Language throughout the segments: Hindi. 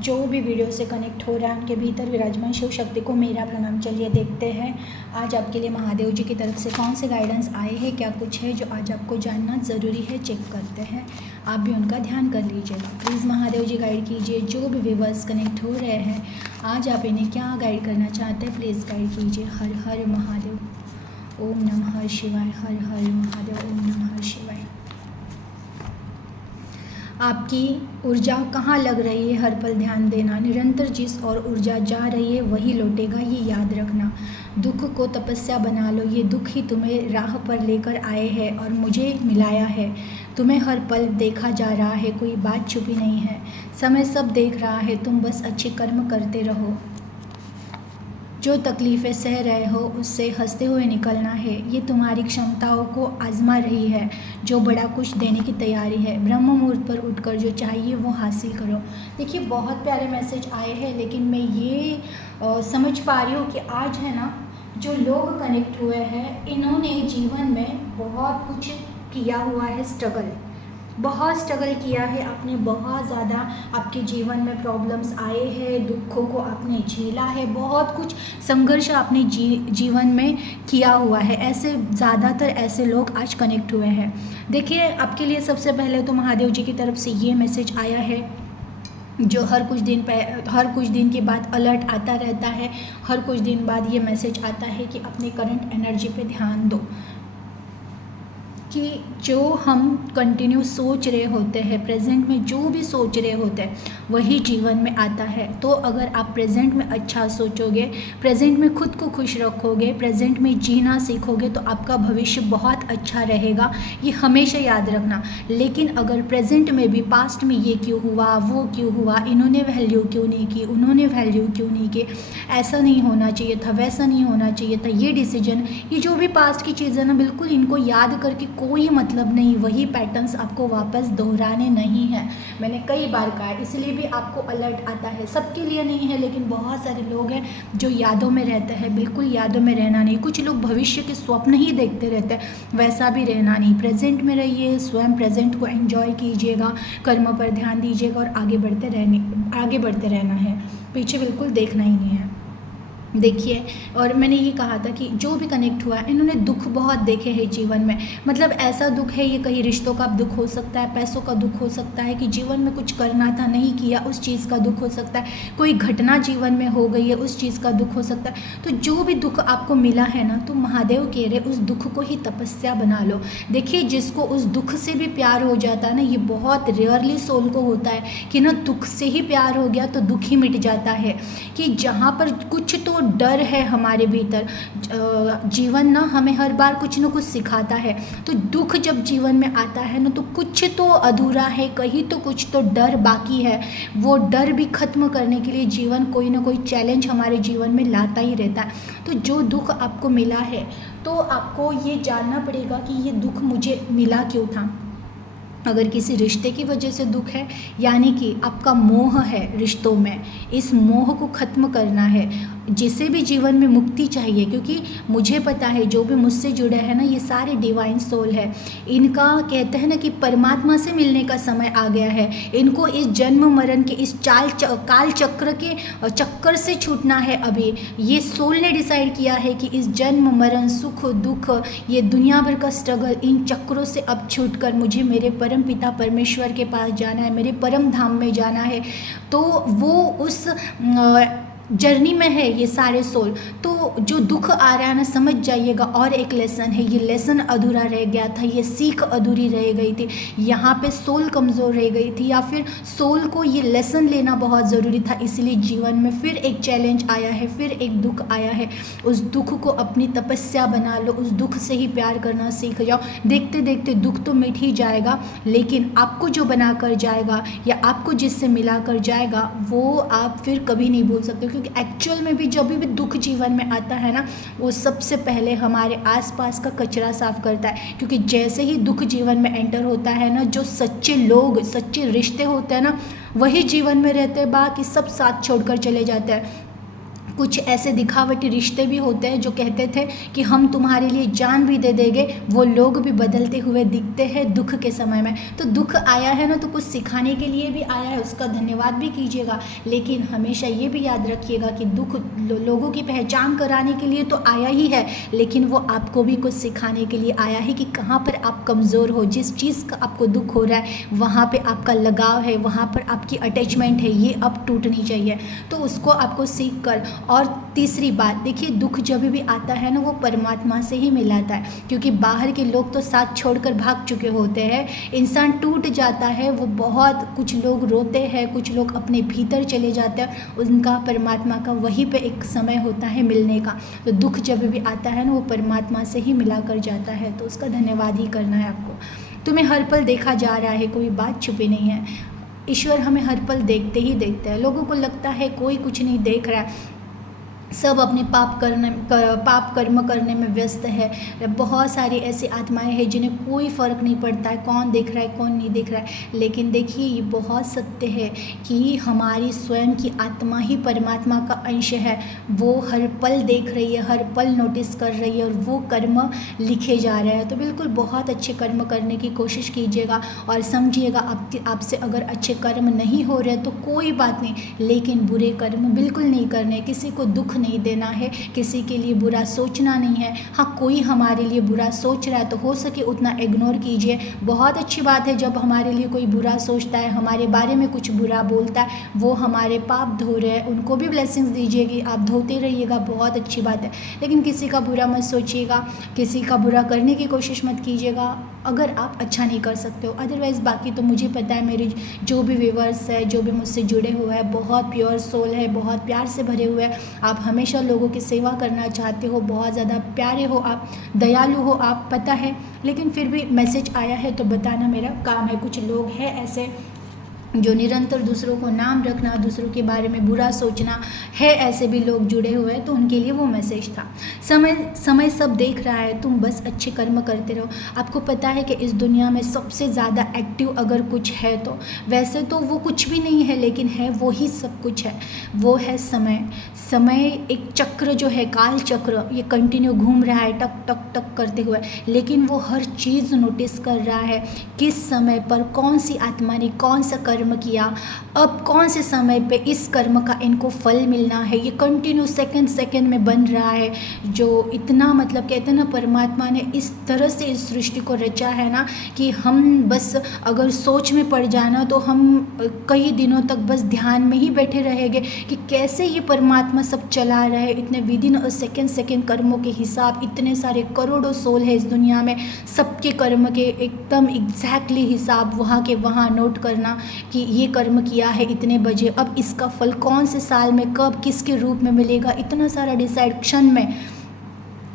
जो भी वीडियो से कनेक्ट हो रहा है उनके भीतर विराजमान शिव शक्ति को मेरा प्रणाम। चलिए देखते हैं आज आपके लिए महादेव जी की तरफ से कौन से गाइडेंस आए हैं, क्या कुछ है जो आज आपको जानना ज़रूरी है। चेक करते हैं, आप भी उनका ध्यान कर लीजिएगा। प्लीज़ महादेव जी गाइड कीजिए, जो भी व्यूअर्स कनेक्ट हो रहे हैं आज आप इन्हें क्या गाइड करना चाहते हैं प्लीज़ गाइड कीजिए। हर हर महादेव, ओम नमः शिवाय। हर हर महादेव, ओम नमः शिवाय। आपकी ऊर्जा कहाँ लग रही है हर पल ध्यान देना। निरंतर जिस और ऊर्जा जा रही है वही लौटेगा, ये याद रखना। दुख को तपस्या बना लो, ये दुख ही तुम्हें राह पर लेकर आए हैं और मुझे मिलाया है। तुम्हें हर पल देखा जा रहा है, कोई बात छुपी नहीं है। समय सब देख रहा है, तुम बस अच्छे कर्म करते रहो। जो तकलीफ़ें सह रहे हो उससे हंसते हुए निकलना है। ये तुम्हारी क्षमताओं को आजमा रही है, जो बड़ा कुछ देने की तैयारी है। ब्रह्म मुहूर्त पर उठकर जो चाहिए वो हासिल करो। देखिए बहुत प्यारे मैसेज आए हैं, लेकिन मैं ये समझ पा रही हूँ कि आज है ना जो लोग कनेक्ट हुए हैं इन्होंने जीवन में बहुत कुछ किया हुआ है। बहुत स्ट्रगल किया है आपने, बहुत ज़्यादा आपके जीवन में प्रॉब्लम्स आए हैं, दुखों को आपने झेला है, बहुत कुछ संघर्ष आपने जीवन में किया हुआ है। ऐसे ज़्यादातर ऐसे लोग आज कनेक्ट हुए हैं। देखिए आपके लिए सबसे पहले तो महादेव जी की तरफ से ये मैसेज आया है जो हर कुछ दिन के बाद अलर्ट आता रहता है। हर कुछ दिन बाद ये मैसेज आता है कि अपने करंट एनर्जी पे ध्यान दो, कि जो हम कंटिन्यू सोच रहे होते हैं, प्रेजेंट में जो भी सोच रहे होते हैं वही जीवन में आता है। तो अगर आप प्रेजेंट में अच्छा सोचोगे, प्रेजेंट में खुद को खुश रखोगे, प्रेजेंट में जीना सीखोगे तो आपका भविष्य बहुत अच्छा रहेगा, ये हमेशा याद रखना। लेकिन अगर प्रेजेंट में भी पास्ट में ये क्यों हुआ, वो क्यों हुआ, इन्होंने वैल्यू क्यों नहीं की, उन्होंने वैल्यू क्यों नहीं की, ऐसा नहीं होना चाहिए था, वैसा नहीं होना चाहिए था, ये डिसीजन, ये जो भी पास्ट की चीज़ें ना बिल्कुल इनको याद करके कोई मतलब नहीं। वही पैटर्न्स आपको वापस दोहराने नहीं है। मैंने कई बार कहा है, इसलिए भी आपको अलर्ट आता है। सबके लिए नहीं है, लेकिन बहुत सारे लोग हैं जो यादों में रहते हैं। बिल्कुल यादों में रहना नहीं। कुछ लोग भविष्य के स्वप्न ही देखते रहते हैं, वैसा भी रहना नहीं। प्रेजेंट में रहिए, स्वयं प्रेजेंट को एंजॉय कीजिएगा, कर्म पर ध्यान दीजिएगा और आगे बढ़ते रहना है, पीछे बिल्कुल देखना ही नहीं है। देखिए, और मैंने ये कहा था कि जो भी कनेक्ट हुआ है इन्होंने दुख बहुत देखे हैं जीवन में। मतलब ऐसा दुख है, ये कहीं रिश्तों का दुख हो सकता है, पैसों का दुख हो सकता है कि जीवन में कुछ करना था नहीं किया, उस चीज़ का दुख हो सकता है। कोई घटना जीवन में हो गई है, उस चीज़ का दुख हो सकता है। तो जो भी दुख आपको मिला है ना, तो महादेव कह रहे उस दुख को ही तपस्या बना लो। देखिए जिसको उस दुख से भी प्यार हो जाता है ना, ये बहुत रेयरली सोल को होता है कि ना दुख से ही प्यार हो गया तो दुख ही मिट जाता है। कि जहाँ पर कुछ तो डर है हमारे भीतर, जीवन ना हमें हर बार कुछ ना कुछ सिखाता है। तो दुख जब जीवन में आता है ना, तो कुछ तो अधूरा है, कहीं तो कुछ तो डर बाकी है। वो डर भी खत्म करने के लिए जीवन कोई ना कोई चैलेंज हमारे जीवन में लाता ही रहता है। तो जो दुख आपको मिला है तो आपको ये जानना पड़ेगा कि ये दुख मुझे मिला क्यों था। अगर किसी रिश्ते की वजह से दुख है, यानी कि आपका मोह है रिश्तों में, इस मोह को ख़त्म करना है। जिसे भी जीवन में मुक्ति चाहिए, क्योंकि मुझे पता है जो भी मुझसे जुड़े हैं ना, ये सारे डिवाइन सोल है। इनका कहते हैं ना कि परमात्मा से मिलने का समय आ गया है। इनको इस जन्म मरण के इस काल चक्र के चक्कर से छूटना है। अभी ये सोल ने डिसाइड किया है कि इस जन्म मरण, सुख दुख, ये दुनिया भर का स्ट्रगल, इन चक्रों से अब छूटकर मुझे मेरे परम पिता परमेश्वर के पास जाना है, मेरे परम धाम में जाना है। तो वो उस जर्नी में है ये सारे सोल। तो जो दुख आ रहा है ना, समझ जाइएगा और एक लेसन है, ये लेसन अधूरा रह गया था, ये सीख अधूरी रह गई थी, यहाँ पे सोल कमज़ोर रह गई थी, या फिर सोल को ये लेसन लेना बहुत ज़रूरी था। इसलिए जीवन में फिर एक चैलेंज आया है, फिर एक दुख आया है। उस दुख को अपनी तपस्या बना लो, उस दुख से ही प्यार करना सीख जाओ। देखते देखते दुख तो मिट ही जाएगा, लेकिन आपको जो बना कर जाएगा या आपको जिससे मिला कर जाएगा वो आप फिर कभी नहीं भूल सकते। क्योंकि एक्चुअल में भी जब भी दुख जीवन में आता है ना, वो सबसे पहले हमारे आसपास का कचरा साफ करता है। क्योंकि जैसे ही दुख जीवन में एंटर होता है ना, जो सच्चे लोग, सच्चे रिश्ते होते हैं ना, वही जीवन में रहते हैं, बाकी सब साथ छोड़कर चले जाते हैं। कुछ ऐसे दिखावटी रिश्ते भी होते हैं जो कहते थे कि हम तुम्हारे लिए जान भी दे देंगे, वो लोग भी बदलते हुए दिखते हैं दुख के समय में। तो दुख आया है ना, तो कुछ सिखाने के लिए भी आया है, उसका धन्यवाद भी कीजिएगा। लेकिन हमेशा ये भी याद रखिएगा कि दुख लोगों की पहचान कराने के लिए तो आया ही है, लेकिन वो आपको भी कुछ सिखाने के लिए आया है कि कहाँ पर आप कमज़ोर हो, जिस चीज़ का आपको दुख हो रहा है वहाँ पर आपका लगाव है, वहाँ पर आपकी अटैचमेंट है, ये अब टूटनी चाहिए। तो उसको आपको सीख कर। और तीसरी बात देखिए, दुख जब भी आता है ना, वो परमात्मा से ही मिलाता है, क्योंकि बाहर के लोग तो साथ छोड़कर भाग चुके होते हैं। इंसान टूट जाता है, वो बहुत कुछ लोग रोते हैं, कुछ लोग अपने भीतर चले जाते हैं, उनका परमात्मा का वहीं पे एक समय होता है मिलने का। तो दुख जब भी आता है ना, वो परमात्मा से ही मिला कर जाता है, तो उसका धन्यवाद ही करना है आपको। तुम्हें हर पल देखा जा रहा है, कोई बात छुपी नहीं है। ईश्वर हमें हर पल देखते ही देखते हैं। लोगों को लगता है कोई कुछ नहीं देख रहा है, सब अपने पाप कर्म करने में व्यस्त है। बहुत सारी ऐसी आत्माएं हैं जिन्हें कोई फ़र्क नहीं पड़ता है कौन देख रहा है कौन नहीं देख रहा है। लेकिन देखिए, ये बहुत सत्य है कि हमारी स्वयं की आत्मा ही परमात्मा का अंश है। वो हर पल देख रही है, हर पल नोटिस कर रही है, और वो कर्म लिखे जा रहे हैं। तो बिल्कुल बहुत अच्छे कर्म करने की कोशिश कीजिएगा, और समझिएगा आपसे अगर अच्छे कर्म नहीं हो रहे तो कोई बात नहीं, लेकिन बुरे कर्म बिल्कुल नहीं करने। किसी को दुख नहीं देना है, किसी के लिए बुरा सोचना नहीं है। हाँ, कोई हमारे लिए बुरा सोच रहा है तो हो सके उतना इग्नोर कीजिए। बहुत अच्छी बात है जब हमारे लिए कोई बुरा सोचता है, हमारे बारे में कुछ बुरा बोलता है, वो हमारे पाप धो रहे हैं, उनको भी ब्लेसिंग्स दीजिएगी, आप धोते रहिएगा, बहुत अच्छी बात है। लेकिन किसी का बुरा मत सोचिएगा, किसी का बुरा करने की कोशिश मत कीजिएगा अगर आप अच्छा नहीं कर सकते हो। अदरवाइज़ बाकी तो मुझे पता है, मेरे जो भी व्यूवर्स है, जो भी मुझसे जुड़े हुए हैं, बहुत प्योर सोल है, बहुत प्यार से भरे हुए हैं। आप हमेशा लोगों की सेवा करना चाहते हो, बहुत ज़्यादा प्यारे हो आप, दयालु हो आप, पता है। लेकिन फिर भी मैसेज आया है तो बताना मेरा काम है। कुछ लोग हैं ऐसे जो निरंतर दूसरों को नाम रखना, दूसरों के बारे में बुरा सोचना है, ऐसे भी लोग जुड़े हुए हैं, तो उनके लिए वो मैसेज था। समय सब देख रहा है, तुम बस अच्छे कर्म करते रहो। आपको पता है कि इस दुनिया में सबसे ज़्यादा एक्टिव अगर कुछ है तो वैसे तो वो कुछ भी नहीं है, लेकिन है वो ही सब कुछ है, वो है समय। समय एक चक्र जो है, काल चक्र, ये कंटिन्यू घूम रहा है टक टक टक करते हुए, लेकिन वो हर चीज़ नोटिस कर रहा है किस समय पर कौन सी आत्मा ने कौन सा कर्म किया, अब कौन से समय पे इस कर्म का इनको फल मिलना है। ये कंटिन्यू सेकंड सेकंड में बन रहा है। जो इतना मतलब कहते हैं ना, परमात्मा ने इस तरह से इस सृष्टि को रचा है ना कि हम बस अगर सोच में पड़ जाना तो हम कई दिनों तक बस ध्यान में ही बैठे रहेंगे कि कैसे ये परमात्मा सब चला रहा है। इतने विदिन अ सेकेंड कर्मों के हिसाब, इतने सारे करोड़ों सोल है इस दुनिया में, सबके कर्म के एकदम एग्जैक्टली हिसाब वहाँ के वहाँ नोट करना कि ये कर्म किया है इतने बजे, अब इसका फल कौन से साल में कब किसके रूप में मिलेगा, इतना सारा डिसाइड क्षण में,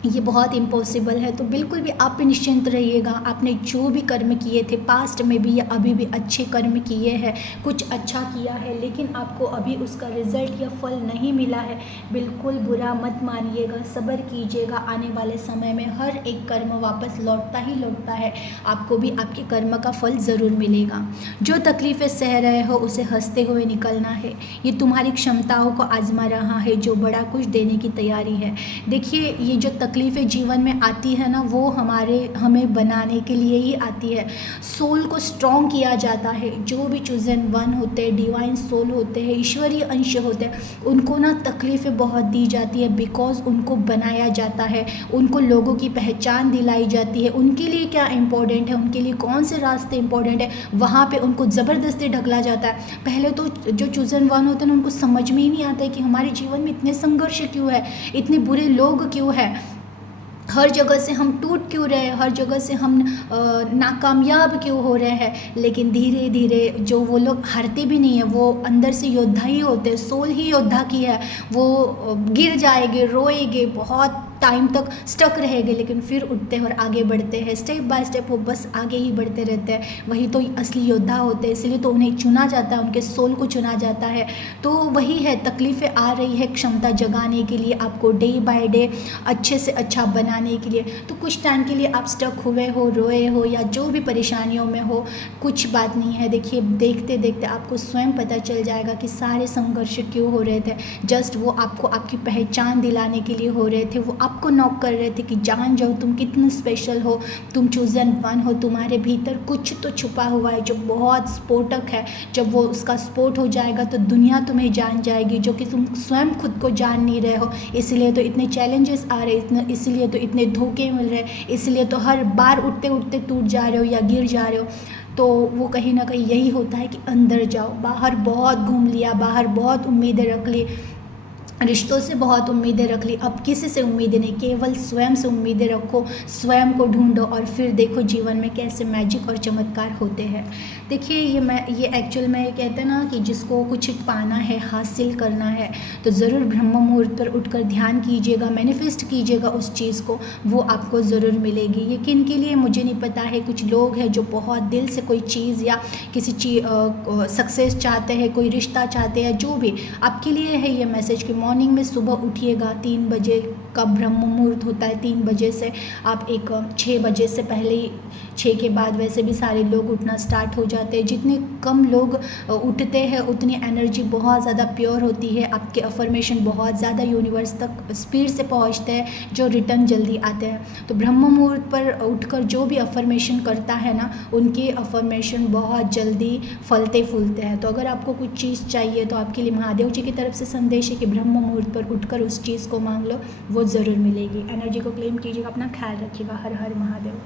ये बहुत इम्पॉसिबल है। तो बिल्कुल भी आप भी निश्चिंत रहिएगा। आपने जो भी कर्म किए थे पास्ट में भी या अभी भी अच्छे कर्म किए हैं, कुछ अच्छा किया है, लेकिन आपको अभी उसका रिजल्ट या फल नहीं मिला है, बिल्कुल बुरा मत मानिएगा, सब्र कीजिएगा। आने वाले समय में हर एक कर्म वापस लौटता ही लौटता है, आपको भी आपके कर्म का फल ज़रूर मिलेगा। जो तकलीफ़ें सह रहे हो उसे हंसते हुए निकलना है, ये तुम्हारी क्षमताओं को आजमा रहा है जो बड़ा कुछ देने की तैयारी है। देखिए, ये जो तकलीफ़ें जीवन में आती है ना, वो हमें बनाने के लिए ही आती है। सोल को स्ट्रॉन्ग किया जाता है। जो भी चूजन वन होते हैं, डिवाइन सोल होते हैं, ईश्वरीय अंश होते हैं, उनको ना तकलीफ़ें बहुत दी जाती है, बिकॉज उनको बनाया जाता है, उनको लोगों की पहचान दिलाई जाती है। उनके लिए क्या इम्पोर्टेंट है, उनके लिए कौन से रास्ते इम्पोर्टेंट है, वहाँ पे उनको ज़बरदस्ती ढकला जाता है। पहले तो जो चूजन वन होते हैं ना, उनको समझ में ही नहीं आता है कि हमारे जीवन में इतने संघर्ष क्यों है, इतने बुरे लोग क्यों हैं, हर जगह से हम टूट क्यों रहे हैं, हर जगह से हम नाकामयाब क्यों हो रहे हैं। लेकिन धीरे धीरे जो वो लोग हारते भी नहीं है, वो अंदर से योद्धा ही होते हैं, सोल ही योद्धा की है। वो गिर जाएंगे, रोएंगे, बहुत टाइम तक स्टक रहेंगे, लेकिन फिर उठते हैं और आगे बढ़ते हैं। स्टेप बाय स्टेप वो बस आगे ही बढ़ते रहते हैं। वही तो असली योद्धा होते हैं, इसलिए तो उन्हें चुना जाता है, उनके सोल को चुना जाता है। तो वही है, तकलीफ़ें आ रही है क्षमता जगाने के लिए, आपको डे बाय डे अच्छे से अच्छा बनाने के लिए। तो कुछ टाइम के लिए आप स्टक हुए हो, रोए हो, या जो भी परेशानियों में हो, कुछ बात नहीं है। देखिए, देखते देखते आपको स्वयं पता चल जाएगा कि सारे संघर्ष क्यों हो रहे थे। जस्ट वो आपको आपकी पहचान दिलाने के लिए हो रहे थे। वो आपको नॉक कर रहे थे कि जान जाओ तुम कितने स्पेशल हो, तुम चूजन वन हो, तुम्हारे भीतर कुछ तो छुपा हुआ है जो बहुत स्फोटक है। जब वो उसका स्फोट हो जाएगा तो दुनिया तुम्हें जान जाएगी, जो कि तुम स्वयं खुद को जान नहीं रहे हो। इसलिए तो इतने चैलेंजेस आ रहे, इसलिए तो इतने धोखे मिल रहे, इसलिए तो हर बार उठते उठते टूट जा रहे हो या गिर जा रहे हो। तो वो कहीं ना कहीं यही होता है कि अंदर जाओ। बाहर बहुत घूम लिया, बाहर बहुत उम्मीदें रख ली, रिश्तों से बहुत उम्मीदें रख ली, अब किसी से उम्मीदें नहीं, केवल स्वयं से उम्मीदें रखो, स्वयं को ढूंढो और फिर देखो जीवन में कैसे मैजिक और चमत्कार होते हैं। देखिए, ये एक्चुअल में कहते हैं ना कि जिसको कुछ पाना है, हासिल करना है, तो ज़रूर ब्रह्म मुहूर्त पर उठकर ध्यान कीजिएगा, मैनिफेस्ट कीजिएगा उस चीज़ को, वो आपको ज़रूर मिलेगी। ये किन के लिए मुझे नहीं पता है। कुछ लोग हैं जो बहुत दिल से कोई चीज़ या किसी चीज़ सक्सेस चाहते हैं, कोई रिश्ता चाहते हैं, जो भी आपके लिए है ये मैसेज कि मॉर्निंग में सुबह उठिएगा। 3 बजे का ब्रह्म मुहूर्त होता है, 3 बजे से आप 6 बजे से पहले ही, 6 के बाद वैसे भी सारे लोग उठना स्टार्ट हो जाते हैं। जितने कम लोग उठते हैं उतनी एनर्जी बहुत ज़्यादा प्योर होती है, आपके अफर्मेशन बहुत ज़्यादा यूनिवर्स तक स्पीड से पहुंचते हैं, जो रिटर्न जल्दी आते हैं। तो ब्रह्म मुहूर्त पर उठकर जो भी अफर्मेशन करता है ना, उनके अफर्मेशन बहुत जल्दी फलते फूलते हैं। तो अगर आपको कुछ चीज़ चाहिए तो आपके लिए महादेव जी की तरफ से संदेश है कि ब्रह्म मुहूर्त पर उठकर उस चीज़ को मांग लो, वो ज़रूर मिलेगी। एनर्जी को क्लेम कीजिएगा, अपना ख्याल रखिएगा। हर हर महादेव।